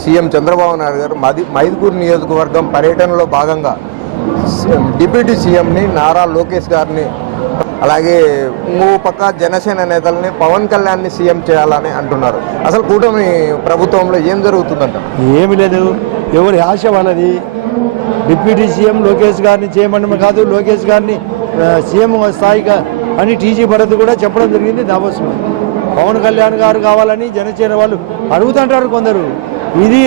CM Chandrababu Naidu గారు మైదుకూరు నియోజకవర్గం పర్యటనలో భాగంగా డిప్యూటీ సీఎంని నారా లోకేష్ గారిని అలాగే ఇంకో పక్క జనసేన నేతల్ని పవన్ కళ్యాణ్ని సీఎం చేయాలని అంటున్నారు. అసలు కూటమి ప్రభుత్వంలో ఏం జరుగుతుందంట? ఏమి లేదు, ఎవరి ఆశ వాళ్ళది. డిప్యూటీ సీఎం లోకేష్ గారిని చేయమని కాదు, లోకేష్ గారిని సీఎం స్థాయిగా అని టీజీ భరత్ కూడా చెప్పడం జరిగింది దావోస్లో. పవన్ కళ్యాణ్ గారు కావాలని జనసేన వాళ్ళు అడుగుతుంటారు కొందరు. ఇది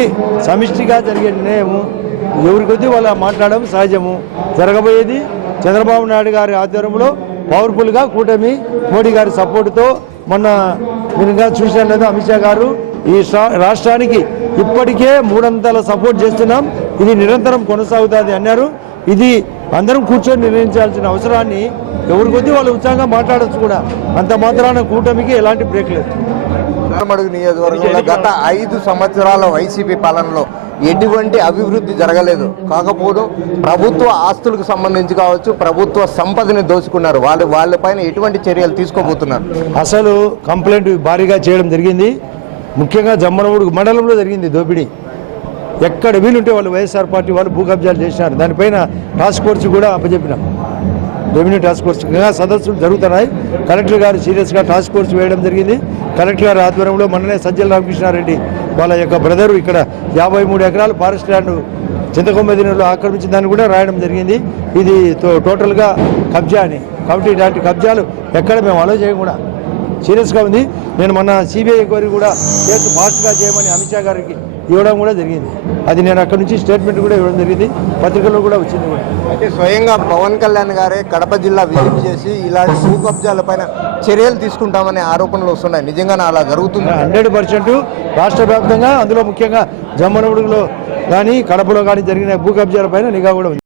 సమిష్టిగా జరిగే నిర్ణయము, ఎవరి కొద్దీ వాళ్ళు మాట్లాడడం సహజము. జరగబోయేది చంద్రబాబు నాయుడు గారి ఆధ్వర్యంలో పవర్ఫుల్గా కూటమి మోడీ గారి సపోర్టుతో మొన్న మీరు చూసినట్లయితే అమిత్ షా గారు ఈ రాష్ట్రానికి ఇప్పటికే 300 సపోర్ట్ చేస్తున్నాం, ఇది నిరంతరం కొనసాగుతుంది అన్నారు. ఇది అందరం కూర్చొని నిర్ణయించాల్సిన అవసరాన్ని ఎవరి కొద్దీ వాళ్ళు ఉత్సాహంగా మాట్లాడచ్చు కూడా. అంత మాత్రాన కూటమికి ఎలాంటి బ్రేక్ లేదు. నారాయణమడుగు నియోజకవర్గంలో గత 5 సంవత్సరాల వైసీపీ పాలనలో ఎటువంటి అభివృద్ధి జరగలేదు. కాకపోతే ప్రభుత్వ ఆస్తులకు సంబంధించి కావచ్చు, ప్రభుత్వ సంపదని దోచుకున్నారు. వాళ్ళపైన ఎటువంటి చర్యలు తీసుకోబోతున్నారు? అసలు కంప్లైంట్ భారీగా చేయడం జరిగింది. ముఖ్యంగా జమ్మలమడుగు మండలంలో జరిగింది దోపిడీ. ఎక్కడ వీలుంటే వాళ్ళు వైఎస్ఆర్ పార్టీ వాళ్ళు భూ కబ్జాలు చేసినారు. దానిపైన టాస్క్ ఫోర్స్ కూడా అప్పచెప్పినాం. రెవెన్యూ టాస్క్ ఫోర్స్ సదస్సులు జరుగుతున్నాయి. కలెక్టర్ గారు సీరియస్గా టాస్క్ ఫోర్స్ వేయడం జరిగింది. కలెక్టర్ గారి ఆధ్వర్యంలో మొన్ననే సజ్జల రామకృష్ణారెడ్డి వాళ్ళ యొక్క బ్రదరు ఇక్కడ 53 ఎకరాలు ఫారెస్ట్ ల్యాండ్ చింతకొమ్మదిలో ఆక్రమించిన దాన్ని కూడా రాయడం జరిగింది. ఇది టోటల్గా కబ్జా అని. కాబట్టి ఇలాంటి కబ్జాలు ఎక్కడ మేము అలో చేయం కూడా. సీరియస్గా ఉంది. నేను మొన్న సిబిఐ గారికి కూడా కేసు ఫాస్ట్గా చేయమని అమిత్ షా గారికి ఇవ్వడం కూడా జరిగింది. అది నేను అక్కడి నుంచి స్టేట్మెంట్ కూడా ఇవ్వడం జరిగింది, పత్రికల్లో కూడా వచ్చింది కూడా. అయితే స్వయంగా పవన్ కళ్యాణ్ గారే కడప జిల్లా విజిట్ చేసి ఇలాంటి భూ కబ్జాలపైన చర్యలు తీసుకుంటామనే ఆరోపణలు వస్తున్నాయి. నిజంగానే అలా జరుగుతుంది? 100% రాష్ట్ర వ్యాప్తంగా, అందులో ముఖ్యంగా జమ్మలమడుగులో కానీ కడపలో కానీ జరిగిన భూ కబ్జాలపైన నిఘా కూడా ఉంది.